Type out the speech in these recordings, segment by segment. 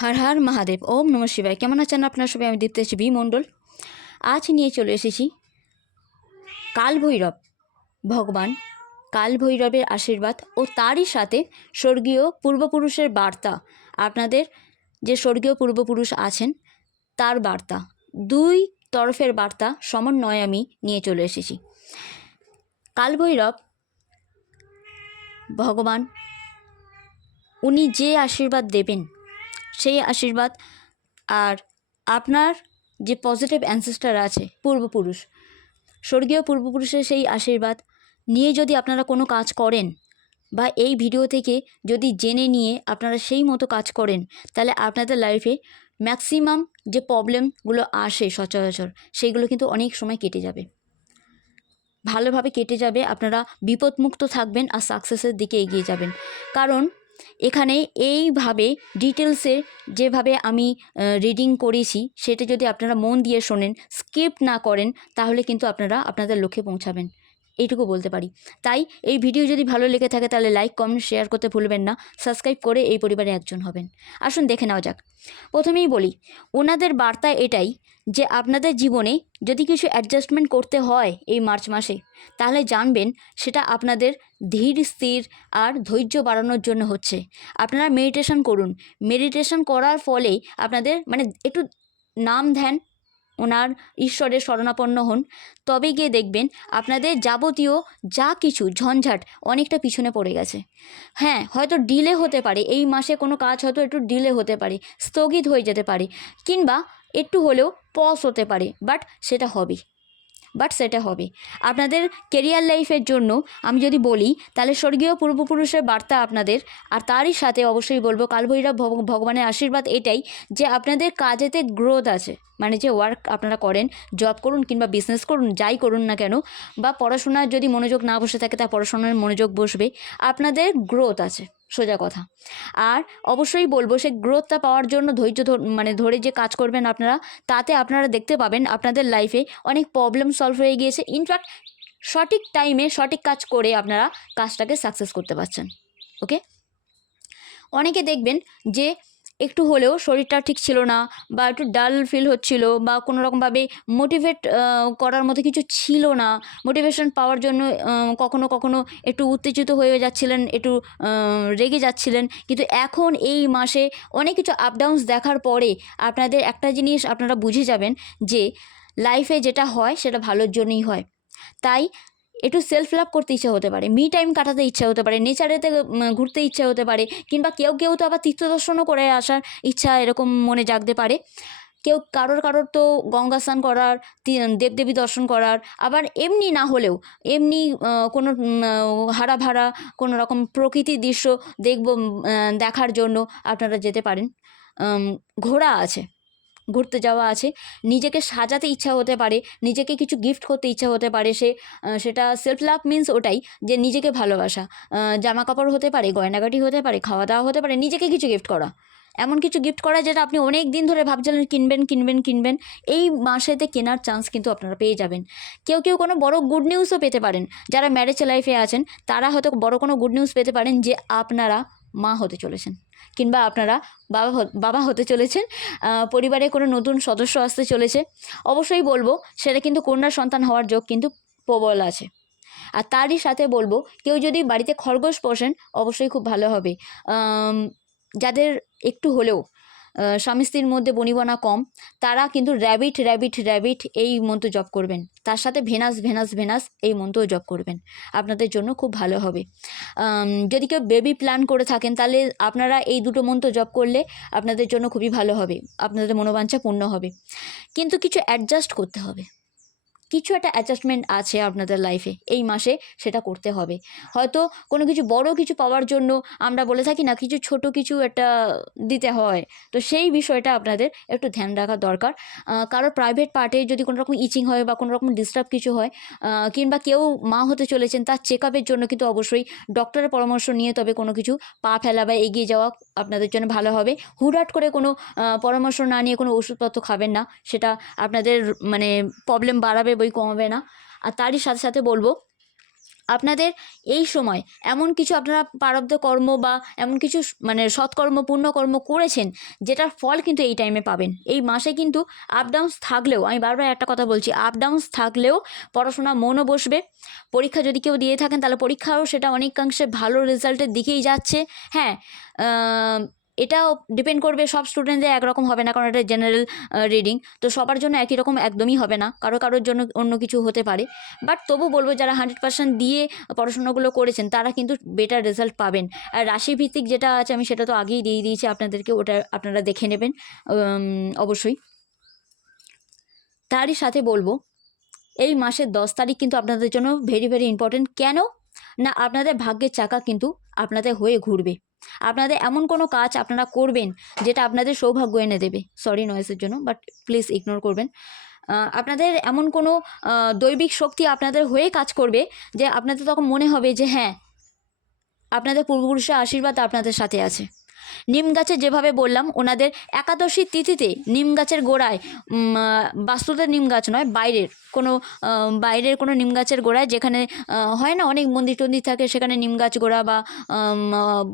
হর হর মহাদেব, ওম নম শিবায়। কেমন আছেন আপনার সবাই? আমি দীপ্তেশ বি মণ্ডল। আজ নিয়ে চলে এসেছি কাল ভৈরব ভগবান কাল ভৈরবের আশীর্বাদ ও তারই সাথে স্বর্গীয় পূর্বপুরুষের বার্তা। আপনাদের যে স্বর্গীয় পূর্বপুরুষ আছেন, তার বার্তা। দুই তরফের বার্তা, সমন্বয়ে আমি নিয়ে চলে এসেছি। কাল ভৈরব ভগবান, উনি যে আশীর্বাদ দেবেন সেই আশীর্বাদ। আর আপনার যে পজিটিভ অ্যানসেস্টার আছে, পূর্বপুরুষ, স্বর্গীয় পূর্বপুরুষের সেই আশীর্বাদ নিয়ে যদি আপনারা কোনো কাজ করেন বা এই ভিডিও থেকে যদি জেনে নিয়ে আপনারা সেই মতো কাজ করেন, তাহলে আপনাদের লাইফে ম্যাক্সিমাম যে প্রবলেমগুলো আসে সচরাচর সেইগুলো কিন্তু অনেক সময় কেটে যাবে। ভালোভাবে কেটে যাবে, আপনারা বিপদমুক্ত থাকবেন আর সাকসেসের দিকে এগিয়ে যাবেন। কারণ এখানে এইভাবে ডিটেলসে যেভাবে আমি রিডিং করেছি, সেটা যদি আপনারা মন দিয়ে শোনেন স্কিপ না করেন, তাহলে কিন্তু আপনারা আপনাদের লক্ষ্যে পৌঁছাবেন। এইটুকু বলতে পারি। তাই এই ভিডিও যদি ভালো লেগে থাকে, তাহলে লাইক কমেন্ট শেয়ার করতে ভুলবেন না। সাবস্ক্রাইব করে এই পরিবারে একজন হবেন। আসুন দেখে নেওয়া যাক। প্রথমেই বলি, ওনাদের বার্তা এটাই যে আপনাদের জীবনে যদি কিছু অ্যাডজাস্টমেন্ট করতে হয় এই মার্চ মাসে, তাহলে জানবেন সেটা আপনাদের ধীর, স্থির আর ধৈর্য বাড়ানোর জন্য হচ্ছে। আপনারা মেডিটেশন করুন। মেডিটেশন করার ফলে আপনাদের মানে একটু নাম ধ্যান ওনার ঈশ্বরের শরণাপন্ন হন। তবে গিয়ে দেখবেন আপনাদের যাবতীয় যা কিছু ঝঞ্ঝাট অনেকটা পিছনে পড়ে গেছে। হ্যাঁ হয়তো ডিলে হতে পারে, এই মাসে কোনো কাজ হয়তো একটু ডিলে হতে পারে, স্থগিত হয়ে যেতে পারে, কিংবা একটু হলেও পস হতে পারে, বাট সেটা হবে। বাট সেটা হবে। আপনাদের কেরিয়ার লাইফের জন্য আমি যদি বলি, তাহলে স্বর্গীয় পূর্বপুরুষের বার্তা আপনাদের, আর তারই সাথে অবশ্যই বলব কালভৈরব ভগ- ভগবানের আশীর্বাদ এটাই যে আপনাদের কাজেতে গ্রোথ আছে। মানে যে ওয়ার্ক আপনারা করেন জব করুন কিংবা বিজনেস করুন, যাই করুন না কেন, বা পড়াশোনার যদি মনোযোগ না বসে থাকে তা পড়াশোনার মনোযোগ বসবে, আপনাদের গ্রোথ আছে। সোজা কথা। আর অবশ্যই বলব সে গ্রোথটা পাওয়ার জন্য ধৈর্য ধর- মানে ধরে যে কাজ করবেন আপনারা, তাতে আপনারা দেখতে পাবেন আপনাদের লাইফে অনেক প্রবলেম সলভ হয়ে গিয়েছে। ইনফ্যাক্ট সঠিক টাইমে সঠিক কাজ করে আপনারা কাজটাকে সাকসেস করতে পারছেন। ওকে অনেকে দেখবেন যে একটু হলেও শরীরটা ঠিক ছিল না বা একটু ডাল ফিল হচ্ছিল বা কোনো রকমভাবে মোটিভেট করার মতো কিছু ছিল না। মোটিভেশন পাওয়ার জন্য কখনো কখনো একটু উত্তেজিত হয়ে যাচ্ছিলেন, একটু রেগে যাচ্ছিলেন। কিন্তু এখন এই মাসে অনেক কিছু আপ ডাউনস দেখার পরে আপনাদের একটা জিনিস আপনারা বুঝে যাবেন যে লাইফে যেটা হয় সেটা ভালোর জন্যই হয়। তাই একটু সেলফ লাভ করতে ইচ্ছে হতে পারে মি টাইম কাটাতে ইচ্ছা হতে পারে নেচারেতে ঘুরতে ইচ্ছে হতে পারে, কিংবা কেউ কেউ তো আবার তীর্থ দর্শনও করে আসার ইচ্ছা এরকম মনে জাগতে পারে। কেউ কারোর কারোর তো গঙ্গা স্নান করার দেবদেবী দর্শন করার, আবার এমনি না হলেও, এমনি কোনো হারা ভাড়া কোনো রকম প্রকৃতির দৃশ্য দেখব দেখার জন্য আপনারা যেতে পারেন। ঘোড়া আছে। ঘুরতে যাওয়া আছে। নিজেকে সাজাতে ইচ্ছা হতে পারে, নিজেকে কিছু গিফট করতে ইচ্ছা হতে পারে সে সেটা সেলফ লাভ মিন্স ওটাই, যে নিজেকে ভালোবাসা। জামা কাপড় হতে পারে, গয়নাগাটি হতে পারে খাওয়া দাওয়া হতে পারে, নিজেকে কিছু গিফট করা। এমন কিছু গিফট করা যেটা আপনি অনেক দিন ধরে ভাবছিলেন কিনবেন কিনবেন কিনবেন, এই মাসেতে কেনার চান্স কিন্তু আপনারা পেয়ে যাবেন। কেউ কেউ কোনো বড় গুড নিউজও পেতে পারেন। যারা ম্যারেজ লাইফে আছেন, তারা হয়তো বড় কোনো গুড নিউজ পেতে পারেন যে আপনারা মা হতে চলেছেন। কিংবা আপনারা বাবা বাবা হতে চলেছেন পরিবারে কোনো নতুন সদস্য আসতে চলেছে। অবশ্যই বলব, সেটা কিন্তু কন্যার সন্তান হওয়ার যোগ কিন্তু প্রবল আছে। আর তারই সাথে বলব, কেউ যদি বাড়িতে খরগোশ পোষেন, অবশ্যই খুব ভালো হবে। যাদের একটু হলেও স্বামী স্ত্রীর মধ্যে বনিবনা কম, তারা কিন্তু র্যাবিট র্যাবিট র্যাবিট এই মন্ত্র জপ করবেন। তার সাথে ভেনাস ভেনাস ভেনাস এই মন্ত্রও জপ করবেন। আপনাদের জন্য খুব ভালো হবে। যদি কেউ বেবি প্ল্যান করে থাকেন, তাহলে আপনারা এই দুটো মন্ত্র জপ করলে আপনাদের জন্য খুবই ভালো হবে। আপনাদের মনোবাঞ্ছা পূর্ণ হবে। কিন্তু কিছু অ্যাডজাস্ট করতে হবে। কিছু একটা অ্যাডজাস্টমেন্ট আছে আপনাদের লাইফে এই মাসে সেটা করতে হবে। হয়তো কোনো কিছু বড় কিছু পাওয়ার জন্য আমরা বলে থাকি না, কিছু ছোট কিছু একটা দিতে হয়। তো সেই বিষয়টা আপনাদের একটু ধ্যান রাখা দরকার। কারোর প্রাইভেট পার্টে যদি কোনো রকম ইচিং হয় বা কোনো রকম ডিস্টার্ব কিছু হয় কিংবা কেউ মা হতে চলেছেন, তার চেক আপের জন্য কিন্তু অবশ্যই ডক্টরের পরামর্শ নিয়ে তবে কোনো কিছু পা ফেলা বা এগিয়ে যাওয়া আপনাদের জন্য ভালো হবে। হুটহাট করে কোনো পরামর্শ না নিয়ে কোনো ওষুধপত্র খাবেন না, সেটা আপনাদের মানে প্রবলেম বাড়াবে বই কমাবে না। আর তারই সাথে সাথে বলব, আপনাদের এই সময় এমন কিছু আপনারা প্রারব্ধ কর্ম বা এমন কিছু মানে সৎকর্ম পুণ্যকর্ম করেছেন, যেটার ফল কিন্তু এই টাইমে পাবেন। এই মাসে কিন্তু আপ ডাউন্স থাকলেও, আমি বারবার একটা কথা বলছি আপ ডাউন্স থাকলেও পড়াশোনা মনও বসবে। পরীক্ষা যদি কেউ দিয়ে থাকেন, তাহলে পরীক্ষাও সেটা অনেকাংশে ভালো রেজাল্টের দিকেই যাচ্ছে। হ্যাঁ এটাও ডিপেন্ড করবে, সব স্টুডেন্টদের একরকম হবে না, কারণ এটা জেনারেল রিডিং তো সবার জন্য একই রকম একদমই হবে না, কারও কারোর জন্য অন্য কিছু হতে পারে বাট তবু বলব যারা হান্ড্রেড পার্সেন্ট দিয়ে পড়াশোনাগুলো করেছেন, তারা কিন্তু বেটার রেজাল্ট পাবেন, আর রাশিভিত্তিক যেটা আছে, আমি সেটা তো আগেই দিয়ে দিয়েছি, আপনাদেরকে ওটা আপনারা দেখে নেবেন অবশ্যই। তারই সাথে বলব, এই মাসের দশ তারিখ কিন্তু আপনাদের জন্য ভেরি ভেরি ইম্পর্টেন্ট কেন? না, আপনাদের ভাগ্যের চাকা কিন্তু আপনাদের হয়ে ঘুরবে। আপনাদের এমন কোনো কাজ আপনারা করবেন যেটা আপনাদের সৌভাগ্য এনে দেবে। সরি নয়েসের জন্য বাট প্লিজ ইগনোর করবেন। আপনাদের এমন কোনো দৈবিক শক্তি আপনাদের হয়ে কাজ করবে যে আপনাদের তখন মনে হবে যে হ্যাঁ আপনাদের পূর্বপুরুষের আশীর্বাদ আপনাদের সাথে আছে। নিম গাছে যেভাবে বললাম, ওনাদের একাদশী তিথিতে নিম গাছের গোড়ায় বাস্তুতে নিম গাছ নয়, বাইরের, কোনো বাইরের কোনো নিম গাছের গোড়ায় যেখানে হয় না, অনেক মন্দির টন্দির থাকে, সেখানে নিম গাছ গোড়া বা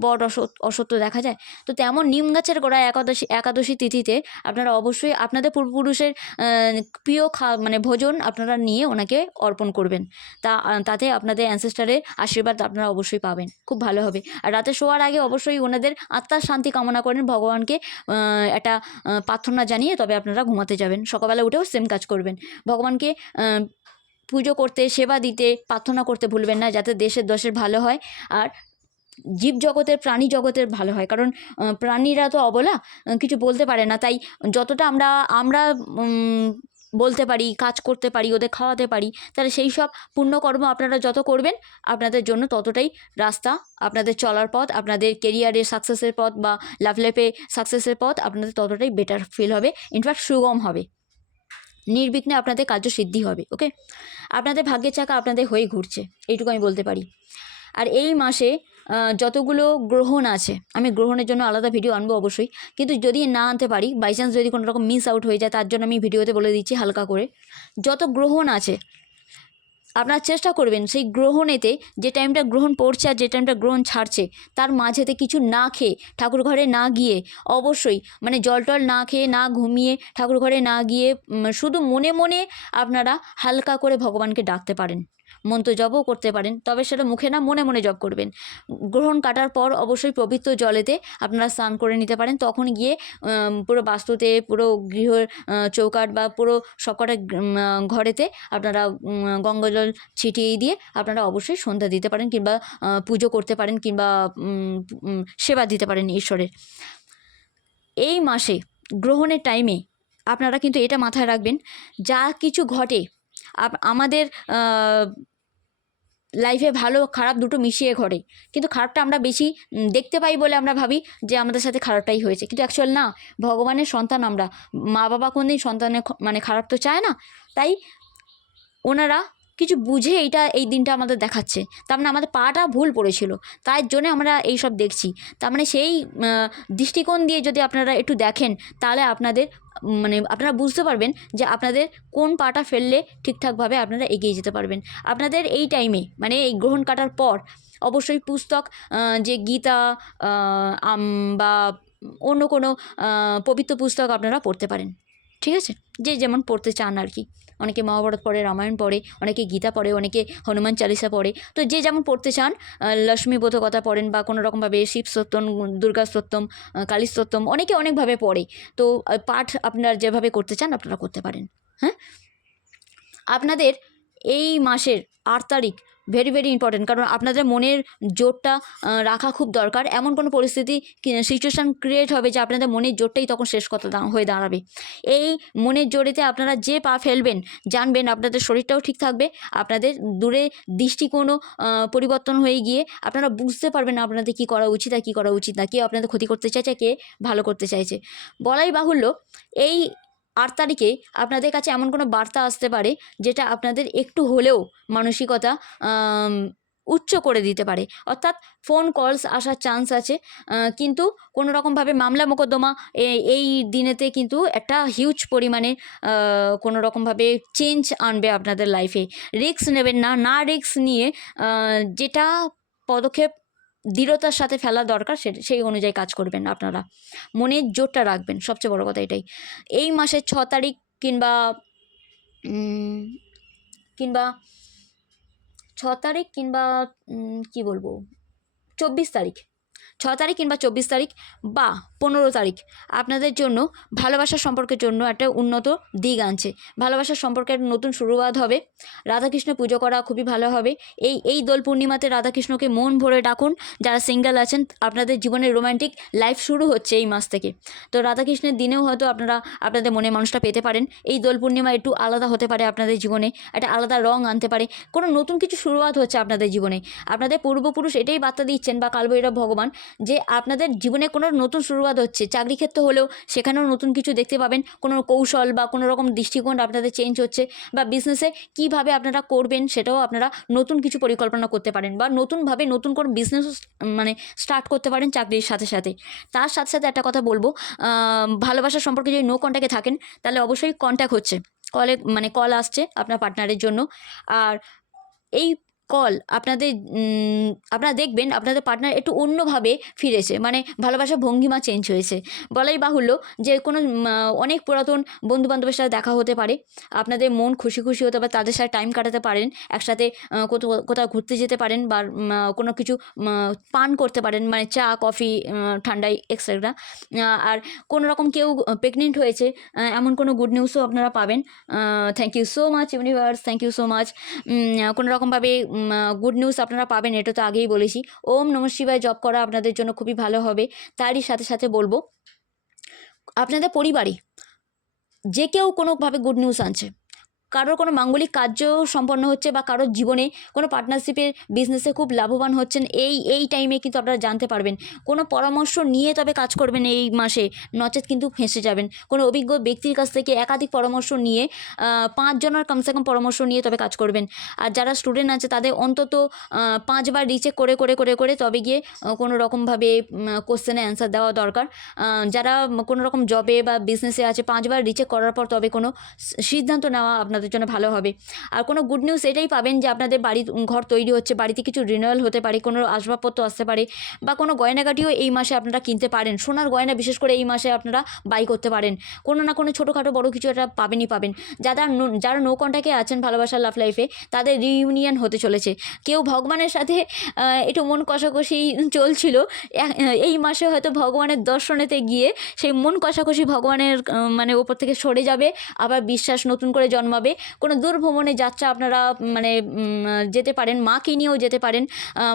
বট অসত, অসত্য দেখা যায়। তো তেমন নিম গাছের গোড়ায় একাদশী একাদশী তিথিতে আপনারা অবশ্যই আপনাদের পূর্বপুরুষের প্রিয় খা মানে ভোজন আপনারা নিয়ে ওনাকে অর্পণ করবেন। তা, তাতে আপনাদের অ্যানসেস্টারের আশীর্বাদ আপনারা অবশ্যই পাবেন। খুব ভালো হবে। আর রাতে শোয়ার আগে অবশ্যই ওনাদের আত্মার শান্তি কামনা করেন ভগবানকে একটা প্রার্থনা জানিয়ে তবে আপনারা ঘুমাতে যাবেন। সকালবেলা উঠেও সেম কাজ করবেন। ভগবানকে পুজো করতে, সেবা দিতে, প্রার্থনা করতে ভুলবেন না যাতে দেশের দশের ভালো হয়। আর জীব জগতের, প্রাণী জগতের ভালো হয়। কারণ প্রাণীরা তো অবলা কিছু বলতে পারে না। তাই যতটা আমরা আমরা বলতে পারি, কাজ করতে পারি, ওদের খাওয়াতে পারি, তাহলে সেই সব পুণ্যকর্ম আপনারা যত করবেন, আপনাদের জন্য ততটাই রাস্তা, আপনাদের চলার পথ, আপনাদের কেরিয়ারের সাকসেসের পথ বা লাভ লাইফে সাকসেসের পথ আপনাদের ততটাই বেটার ফিল হবে ইনফ্যাক্ট সুগম হবে। নির্বিঘ্নে আপনাদের কার্য সিদ্ধি হবে ওকে আপনাদের ভাগ্যের চাকা আপনাদের হয়ে ঘুরছে, এইটুকু আমি বলতে পারি। আর এই মাসে যতগুলো গ্রহণ আছে, আমি গ্রহণের জন্য আলাদা ভিডিও আনব অবশ্যই। কিন্তু যদি না আনতে পারি বাই চান্স যদি কোনো রকম মিস আউট হয়ে যায়, তার জন্য আমি ভিডিওতে বলে দিচ্ছি হালকা করে। যত গ্রহণ আছে, আপনারা চেষ্টা করবেন সেই গ্রহণেতে যে টাইমটা গ্রহণ পড়ছে আর যে টাইমটা গ্রহণ ছাড়ছে, তার মাঝেতে কিছু না খেয়ে ঠাকুর ঘরে না গিয়ে অবশ্যই মানে জল টল না খেয়ে, না ঘুমিয়ে ঠাকুর ঘরে না গিয়ে শুধু মনে মনে আপনারা হালকা করে ভগবানকে ডাকতে পারেন। মন্ত্র জপও করতে পারেন তবে সেটা মুখে না মনে মনে জপ করবেন। গ্রহণ কাটার পর অবশ্যই পবিত্র জলেতে আপনারা স্নান করে নিতে পারেন। তখন গিয়ে পুরো বাস্তুতে পুরো গৃহ চৌকাট বা পুরো সবকটা ঘরেতে আপনারা উম, গঙ্গা জল ছিটিয়ে দিয়ে আপনারা অবশ্যই সন্ধ্যা দিতে পারেন কিংবা পুজো করতে পারেন কিংবা সেবা দিতে পারেন ঈশ্বরের। এই মাসে গ্রহণের টাইমে আপনারা কিন্তু এটা মাথায় রাখবেন যা কিছু ঘটে আমাদের লাইফে ভালো, খারাপ দুটো মিশিয়ে ঘটে কিন্তু খারাপটা আমরা বেশি দেখতে পাই বলে আমরা ভাবি যে আমাদের সাথে খারাপটাই হয়েছে। কিন্তু অ্যাকচুয়াল না, ভগবানের সন্তান আমরা। মা বাবা কোনদিন সন্তানের মানে খারাপ তো চায় না। তাই ওনারা কিছু বুঝে এইটা, এই দিনটা আমাদের দেখাচ্ছে। তার মানে আমাদের পাটা ভুল পড়েছিল। তাই জন্য আমরা এই সব দেখছি। তার মানে সেই দৃষ্টিকোণ দিয়ে যদি আপনারা একটু দেখেন, তাহলে আপনাদের মানে আপনারা বুঝতে পারবেন যে আপনাদের কোন পাটা ফেললে ঠিকঠাকভাবে আপনারা এগিয়ে যেতে পারবেন। আপনাদের এই টাইমে মানে এই গ্রহণ কাটার পর, অবশ্যই পুস্তক যে গীতা বা অন্য কোনো পবিত্র পুস্তক আপনারা পড়তে পারেন। ঠিক আছে? যে যেমন পড়তে চান আর কি। অনেকে মহাভারত পড়ে, রামায়ণ পড়ে, অনেকে গীতা পড়ে, অনেকে হনুমান চালিসা পড়ে। তো যে যেমন পড়তে চান লক্ষ্মী বোধকথা পড়েন বা কোনো রকমভাবে শিব সত্যম, দুর্গা কালী সত্যম, অনেকে অনেকভাবে পড়ে। তো পাঠ আপনার যেভাবে করতে চান, আপনারা করতে পারেন। হ্যাঁ? আপনাদের এই মাসের আট তারিখ ভেরি ভেরি ইম্পর্টেন্ট কারণ আপনাদের মনের জোরটা রাখা খুব দরকার। এমন কোনো পরিস্থিতি সিচুয়েশান ক্রিয়েট হবে যে আপনাদের মনের জোরটাই তখন শেষ কথা হয়ে দাঁড়াবে। এই মনের জোরেতে আপনারা যে পা ফেলবেন, জানবেন আপনাদের শরীরটাও ঠিক থাকবে, আপনাদের দূরে দৃষ্টিকোণও পরিবর্তন হয়ে গিয়ে আপনারা বুঝতে পারবেন আপনাদের কী করা উচিত আর কী করা উচিত না, কে আপনাদের ক্ষতি করতে চাইছে, কে ভালো করতে চাইছে। বলাই বাহুল্য, এই আট তারিখে আপনাদের কাছে এমন কোনো বার্তা আসতে পারে যেটা আপনাদের একটু হলেও মানসিকতা উচ্চ করে দিতে পারে। অর্থাৎ ফোন কলস আসার চান্স আছে কিন্তু কোনো রকমভাবে মামলা মোকদ্দমা এই দিনেতে কিন্তু একটা হিউজ পরিমাণে কোনো রকমভাবে চেঞ্জ আনবে আপনাদের লাইফে রিস্ক নেবেন না না রিস্ক নিয়ে যেটা পদক্ষেপ দৃঢ়তার সাথে ফেলা দরকার, সে, সেই অনুযায়ী কাজ করবেন আপনারা। মনের জোরটা রাখবেন, সবচেয়ে বড় কথা এটাই। এই মাসের ছ তারিখ কিংবা কিংবা, ছ তারিখ কিংবা কি বলব? চব্বিশ তারিখ। ছ তারিখ কিংবা চব্বিশ তারিখ বা পনেরো তারিখ আপনাদের জন্য ভালোবাসার সম্পর্কের জন্য একটা উন্নত দিক আনছে। ভালোবাসার সম্পর্কের নতুন শুরুয়াত হবে। রাধাকৃষ্ণ পুজো করা খুবই ভালো হবে। এই এই দোল পূর্ণিমাতে রাধাকৃষ্ণকে মন ভরে ডাকুন। যারা সিঙ্গেল আছেন, আপনাদের জীবনের রোম্যান্টিক লাইফ শুরু হচ্ছে এই মাস থেকে। তো রাধাকৃষ্ণের দিনেও হয়তো আপনারা, আপনাদের মনে মানুষটা পেতে পারেন। এই দোল পূর্ণিমা একটু আলাদা হতে পারে আপনাদের জীবনে, একটা আলাদা রং আনতে পারে। কোনো নতুন কিছু শুরুয়াত হচ্ছে আপনাদের জীবনে। আপনাদের পূর্বপুরুষ এটাই বার্তা দিচ্ছেন বা কালবৈরব ভগবান যে আপনাদের জীবনে কোনো নতুন শুরুয়াত হচ্ছে, চাকরি ক্ষেত্র হলেও সেখানেও নতুন কিছু দেখতে পাবেন, কোনো কৌশল বা কোনো রকম দৃষ্টিকোণ আপনাদের চেঞ্জ হচ্ছে বা বিজনেসে কীভাবে আপনারা করবেন সেটাও আপনারা নতুন কিছু পরিকল্পনা করতে পারেন বা নতুনভাবে নতুন কোনো বিজনেসও মানে স্টার্ট করতে পারেন চাকরির সাথে সাথে। তার সাথে সাথে একটা কথা বলব ভালোবাসা সম্পর্কে যদি নো কন্ট্যাক্টে থাকেন, তাহলে অবশ্যই কন্ট্যাক্ট হচ্ছে। কলে মানে কল আসছে আপনার পার্টনারের জন্য। আর এই কল আপনাদের আপনারা দেখবেন আপনাদের পার্টনার একটু অন্যভাবে ফিরেছে। মানে ভালোবাসা ভঙ্গিমা চেঞ্জ হয়েছে। বলাই বাহুল্য যে কোনো অনেক পুরাতন বন্ধু বান্ধবের সাথে দেখা হতে পারে। আপনাদের মন খুশি খুশি হতে পারে, তাদের সাথে টাইম কাটাতে পারেন, একসাথে কোথাও কোথাও ঘুরতে যেতে পারেন বা কোনো কিছু পান করতে পারেন মানে চা, কফি ঠান্ডাই এক্সেট্রা আর কোনো রকম কেউ প্রেগনেন্ট হয়েছে এমন কোনো গুড নিউজও আপনারা পাবেন। Thank you so much universe thank you so much কোনো রকমভাবে গুড নিউজ আপনারা পাবেন, এটা তো আগেই বলেছি। ওম নম শিবায় জব করা আপনাদের জন্য খুবই ভালো হবে। তারই সাথে সাথে বলব, আপনাদের পরিবারে যে কেউ কোনোভাবে গুড নিউজ আনছে কারোর কোনো মাঙ্গলিক কার্য সম্পন্ন হচ্ছে বা কারোর জীবনে কোনো পার্টনারশিপের বিজনেসে খুব লাভবান হচ্ছেন, এই এই টাইমে কিন্তু আপনারা জানতে পারবেন। কোনো পরামর্শ নিয়ে তবে কাজ করবেন এই মাসে, নচেত কিন্তু ফেঁসে যাবেন। কোনো অভিজ্ঞ ব্যক্তির কাছ থেকে একাধিক পরামর্শ নিয়ে পাঁচজনের কমসে কম পরামর্শ নিয়ে তবে কাজ করবেন। আর যারা স্টুডেন্ট আছে তাদের অন্তত পাঁচবার রিচেক করে করে করে করে তবে গিয়ে কোনো রকমভাবে কোশ্চেনে অ্যান্সার দেওয়া দরকার। যারা কোনো রকম জবে বা বিজনেসে আছে, পাঁচবার রিচেক করার পর তবে কোনো সিদ্ধান্ত নেওয়া আপনাদের জন্য ভালো হবে। আর কোনো গুড নিউজ এটাই পাবেন যে আপনাদের বাড়ি ঘর তৈরি হচ্ছে, বাড়িতে কিছু রিনিউয়াল হতে পারে, কোনো আসবাবপত্র আসতে পারে বা কোনো গয়নাগাটিও এই মাসে আপনারা কিনতে পারেন। সোনার গয়না বিশেষ করে এই মাসে আপনারা বাই করতে পারেন। কোনো না কোনো ছোটোখাটো বড় কিছু একটা পাবেনই পাবেন। যারা যারা নো কন্ট্যাক্টে আছেন ভালোবাসার লাভ লাইফে তাদের রিউনিয়ন হতে চলেছে। কেউ ভগবানের সাথে একটু মন কষাকষি চলছিল এই মাসে হয়তো ভগবানের দর্শনেতে গিয়ে সেই মন কষাকষি ভগবানের মানে ওপর থেকে সরে যাবে, আবার বিশ্বাস নতুন করে জন্মাবে। কোনো দূর ভ্রমণে যাত্রা আপনারা মানে যেতে পারেন, মাকে নিয়েও যেতে পারেন।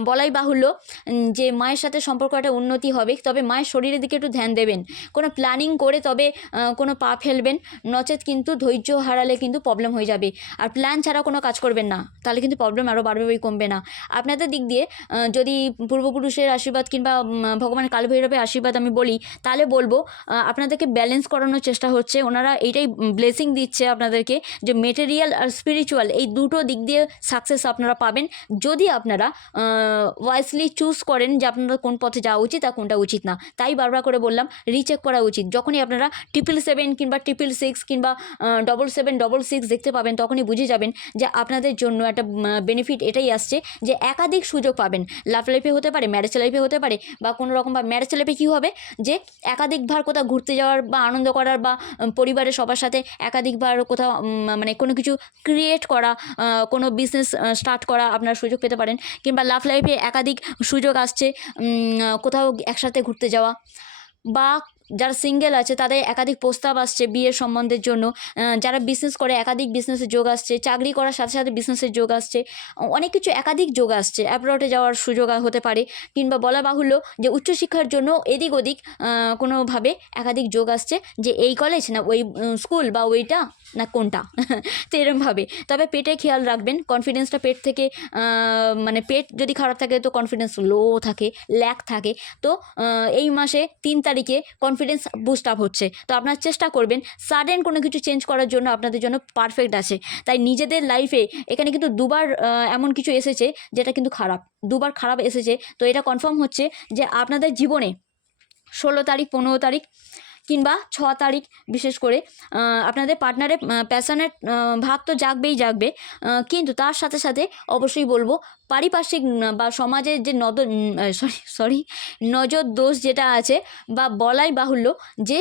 বলাই বাহুল্য যে মায়ের সাথে সম্পর্ক একটা উন্নতি হবে, তবে মায়ের শরীরের দিকে একটু ধ্যান দেবেন। কোনো প্ল্যানিং করে তবে কোনো পা ফেলবেন। নচেত কিন্তু ধৈর্য হারালে কিন্তু প্রবলেম হয়ে যাবে। আর প্ল্যান ছাড়া কোনো কাজ করবেন না, তাহলে কিন্তু প্রবলেম আরও বাড়বে বই কমবে না। আপনাদের দিক দিয়ে যদি পূর্বপুরুষের আশীর্বাদ কিংবা ভগবান কালভৈরবের আশীর্বাদ আমি বলি, তাহলে বলব আপনাদেরকে ব্যালেন্স করানোর চেষ্টা হচ্ছে। ওনারা এইটাই ব্লেসিং দিচ্ছে আপনাদেরকে যে মেটেরিয়াল আর স্পিরিচুয়াল এই দুটো দিক দিয়ে সাকসেস আপনারা পাবেন। যদি আপনারা ওয়াইসলি চুজ করেন যে আপনারা কোন পথে যাওয়া উচিত আর কোনটা উচিত না। তাই বারবার করে বললাম রিচেক করা উচিত। যখনই আপনারা ট্রিপল সেভেন কিংবা ট্রিপল সিক্স কিংবা ডবল সেভেন ডবল সিক্স দেখতে পাবেন তখনই বুঝে যাবেন যে আপনাদের জন্য একটা বেনিফিট এটাই আসছে যে একাধিক সুযোগ পাবেন। লাভ লাইফে হতে পারে ম্যারেজ লাইফে হতে পারে বা কোনো রকম বা ম্যারেজ লাইফে কী হবে? যে একাধিকবার কোথাও ঘুরতে যাওয়ার বা আনন্দ করার বা পরিবারের সবার সাথে একাধিকবার কোথাও উম, মানে কোনো কিছু ক্রিয়েট করা কোনো বিজনেস স্টার্ট করা আপনার সুযোগ পেতে পারেন। কিংবা লাভ লাইফে একাধিক সুযোগ আসছে কোথাও একসাথে ঘুরতে যাওয়া বা যারা সিঙ্গেল আছে, তাদের একাধিক প্রস্তাব আসছে বিয়ের সম্বন্ধের জন্য। যারা বিজনেস করে, একাধিক বিজনেসের যোগ আসছে। চাকরি করার সাথে সাথে বিজনেসের যোগ আসছে। অনেক কিছু একাধিক যোগ আসছে। অ্যাব্রডে যাওয়ার সুযোগ হতে পারে। কিংবা বলা বাহুল্য যে উচ্চশিক্ষার জন্য এদিক ওদিক কোনোভাবে একাধিক যোগ আসছে যে এই কলেজ না, ওই স্কুল বা ওইটা না কোনটা। তো এরমভাবে। তবে পেটে খেয়াল রাখবেন। কনফিডেন্সটা পেট থেকে মানে পেট যদি খারাপ থাকে, তো কনফিডেন্স লো থাকে ল্যাক থাকে। তো এই মাসে তিন তারিখে কনফিডেন্স কনফিডেন্স বুস্ট আপ হচ্ছে। তো আপনারা চেষ্টা করবেন সাডেন কোনো কিছু চেঞ্জ করার জন্য আপনাদের জন্য পারফেক্ট আছে। তাই নিজেদের লাইফে এখানে কিন্তু দুবার এমন কিছু এসেছে যেটা কিন্তু খারাপ। দুবার খারাপ এসেছে। তো এটা কনফার্ম হচ্ছে যে আপনাদের জীবনে ষোলো তারিখ, পনেরো তারিখ কিংবা ছ তারিখ বিশেষ করে আপনাদের পার্টনারের প্যাশনের ভাব তো জাগবেই জাগবে। কিন্তু তার সাথে সাথে অবশ্যই বলব, পারিপার্শ্বিক বা সমাজের যে নদ সরি সরি নজর দোষ যেটা আছে বা বলাই বাহুল্য, যে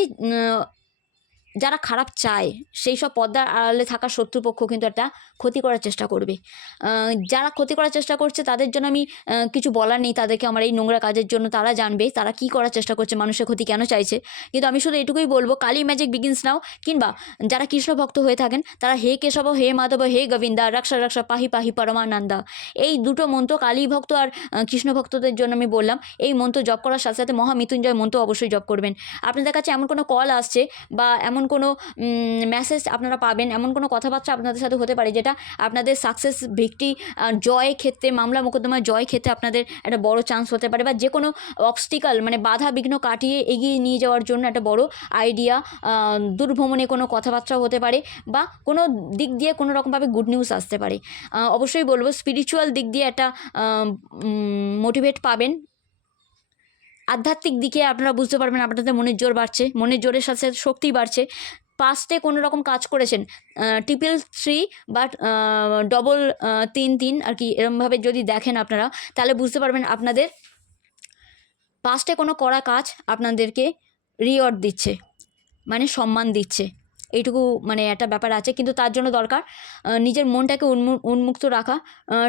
যারা খারাপ চায়, সেই সব পর্দার আড়ালে থাকা শত্রুপক্ষ কিন্তু একটা ক্ষতি করার চেষ্টা করবে। যারা ক্ষতি করার চেষ্টা করছে, তাদের জন্য আমি কিছু বলার নেই তাদেরকে। আমার এই নোংরা কাজের জন্য তারা জানবে, তারা কি করার চেষ্টা করছে, মানুষের ক্ষতি কেন চাইছে। কিন্তু আমি শুধু এটুকুই বলব, কালী ম্যাজিক বিগিনস নাও কিংবা যারা কৃষ্ণ ভক্ত হয়ে থাকেন, তারা হে কেশব, হে মাধব, হে গোবিন্দা রক্ষা রক্ষা পাহি পাহি, পরমানন্দা। এই দুটো মন্ত্র কালী ভক্ত আর কৃষ্ণ ভক্তদের জন্য আমি বললাম, এই মন্ত্র জপ করার সাথে সাথে মহামৃত্যুঞ্জয় মন্ত্র অবশ্যই জপ করবেন। আপনাদের কাছে এমন কোনো কল আসছে, বা এমন কোনো মেসেজ আপনারা পাবেন, এমন কোনো কথাবার্তা আপনাদের সাথে হতে পারে যেটা আপনাদের সাকসেস ভিক্টি জয় ক্ষেত্রে, মামলা মোকদ্দমা জয় ক্ষেত্রে আপনাদের একটা বড় চান্স হতে পারে বা যে কোনো অবস্টিকাল মানে বাধা বিঘ্ন কাটিয়ে এগিয়ে নিয়ে যাওয়ার জন্য একটা বড় আইডিয়া দুর্ভ্রমণে কোনো কথাবার্তা হতে পারে বা কোনো দিক দিয়ে কোনো রকমভাবে গুড নিউজ আসতে পারে। অবশ্যই বলব স্পিরিচুয়াল দিক দিয়ে একটা মোটিভেট পাবেন। আধ্যাত্মিক দিকে আপনারা বুঝতে পারবেন আপনাদের মনের জোর বাড়ছে, মনের জোরের সাথে শক্তি বাড়ছে। পাস্টে কোনো রকম কাজ করেছেন ট্রিপল থ্রি বা ডবল তিন তিন আর কি এরমভাবে যদি দেখেন আপনারা, তাহলে বুঝতে পারবেন আপনাদের পাস্টে কোনো করা কাজ আপনাদেরকে রিওয়ার্ড দিচ্ছে মানে সম্মান দিচ্ছে। এইটুকু মানে একটা ব্যাপার আছে, কিন্তু তার জন্য দরকার নিজের মনটাকে উন্মু- উন্মুক্ত রাখা।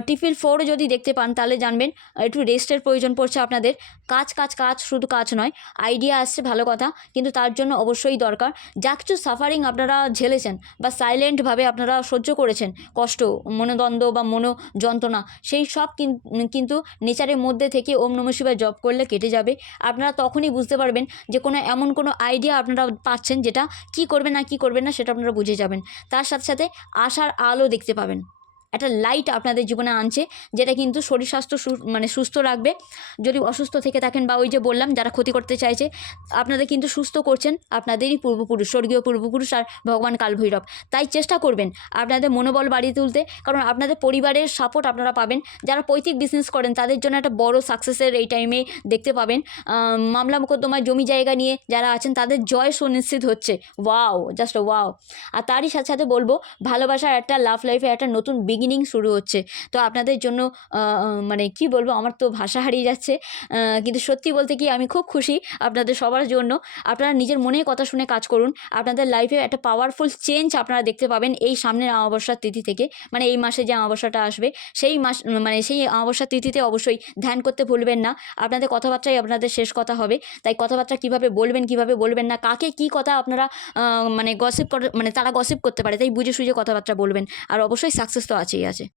টিফিল ফোর যদি দেখতে পান তাহলে জানবেন একটু রেস্টের প্রয়োজন পড়ছে আপনাদের। কাজ কাজ কাজ শুধু কাজ নয় আইডিয়া আসছে ভালো কথা, কিন্তু তার জন্য অবশ্যই দরকার। যা কিছু সাফারিং আপনারা ঝেলেছেন বা সাইলেন্টভাবে আপনারা সহ্য করেছেন, কষ্ট, মনোদ্বন্দ্ব বা মনো যন্ত্রণা সেই সব কিন- কিন্তু নেচারের মধ্যে থেকে ওম নম শিবায় জব করলে কেটে যাবে। আপনারা তখনই বুঝতে পারবেন যে কোনো এমন কোনো আইডিয়া আপনারা পাচ্ছেন যেটা কি করবে না কি করবেন না সেটা আপনারা বুঝে যাবেন। তার সাথে সাথে আশার আলো দেখতে পাবেন। একটা লাইট আপনাদের জীবনে আনছে, যেটা কিন্তু শরীর স্বাস্থ্য মানে সুস্থ রাখবে। যদি অসুস্থ থেকে থাকেন বা ওই যে বললাম, যারা ক্ষতি করতে চাইছে, আপনাদের কিন্তু সুস্থ করছেন, আপনাদেরই পূর্বপুরুষ, স্বর্গীয় পূর্বপুরুষ আর ভগবান কালভৈরব। তাই চেষ্টা করবেন আপনাদের মনোবল বাড়িয়ে তুলতে, কারণ আপনাদের পরিবারের সাপোর্ট আপনারা পাবেন। যারা পৈতৃক বিজনেস করেন, তাদের জন্য একটা বড় সাকসেসের এই টাইমে দেখতে পাবেন। মামলা মোকদ্দমায় জমি জায়গা নিয়ে যারা আছেন, তাদের জয় সুনিশ্চিত হচ্ছে। ওয়াও জাস্ট ওয়াও আর তারই সাথে সাথে বলব, ভালোবাসার একটা লাভ লাইফে একটা নতুন বিগিনিং শুরু হচ্ছে। তো আপনাদের জন্য মানে কি বলব, আমার তো ভাষা হারিয়ে যাচ্ছে। কিন্তু সত্যি বলতে কি আমি খুব খুশি আপনাদের সবার জন্য। আপনারা নিজের মনের কথা শুনে কাজ করুন। আপনাদের লাইফে একটা পাওয়ারফুল চেঞ্জ আপনারা দেখতে পাবেন এই সামনের অমাবস্যার তিথি থেকে। মানে এই মাসে যে অমাবস্যাটা আসবে, সেই মাস মানে সেই অমাবস্যার তিথিতে অবশ্যই ধ্যান করতে ভুলবেন না। আপনাদের কথাবার্তাই আপনাদের শেষ কথা হবে। তাই কথাবার্তা কীভাবে বলবেন কীভাবে বলবেন না, কাকে কি কথা আপনারা মানে গসিপ মানে তারা গসিপ করতে পারে, তাই বুঝে সুঝে কথাবার্তা বলবেন। আর অবশ্যই সাকসেস তো আছেই আছে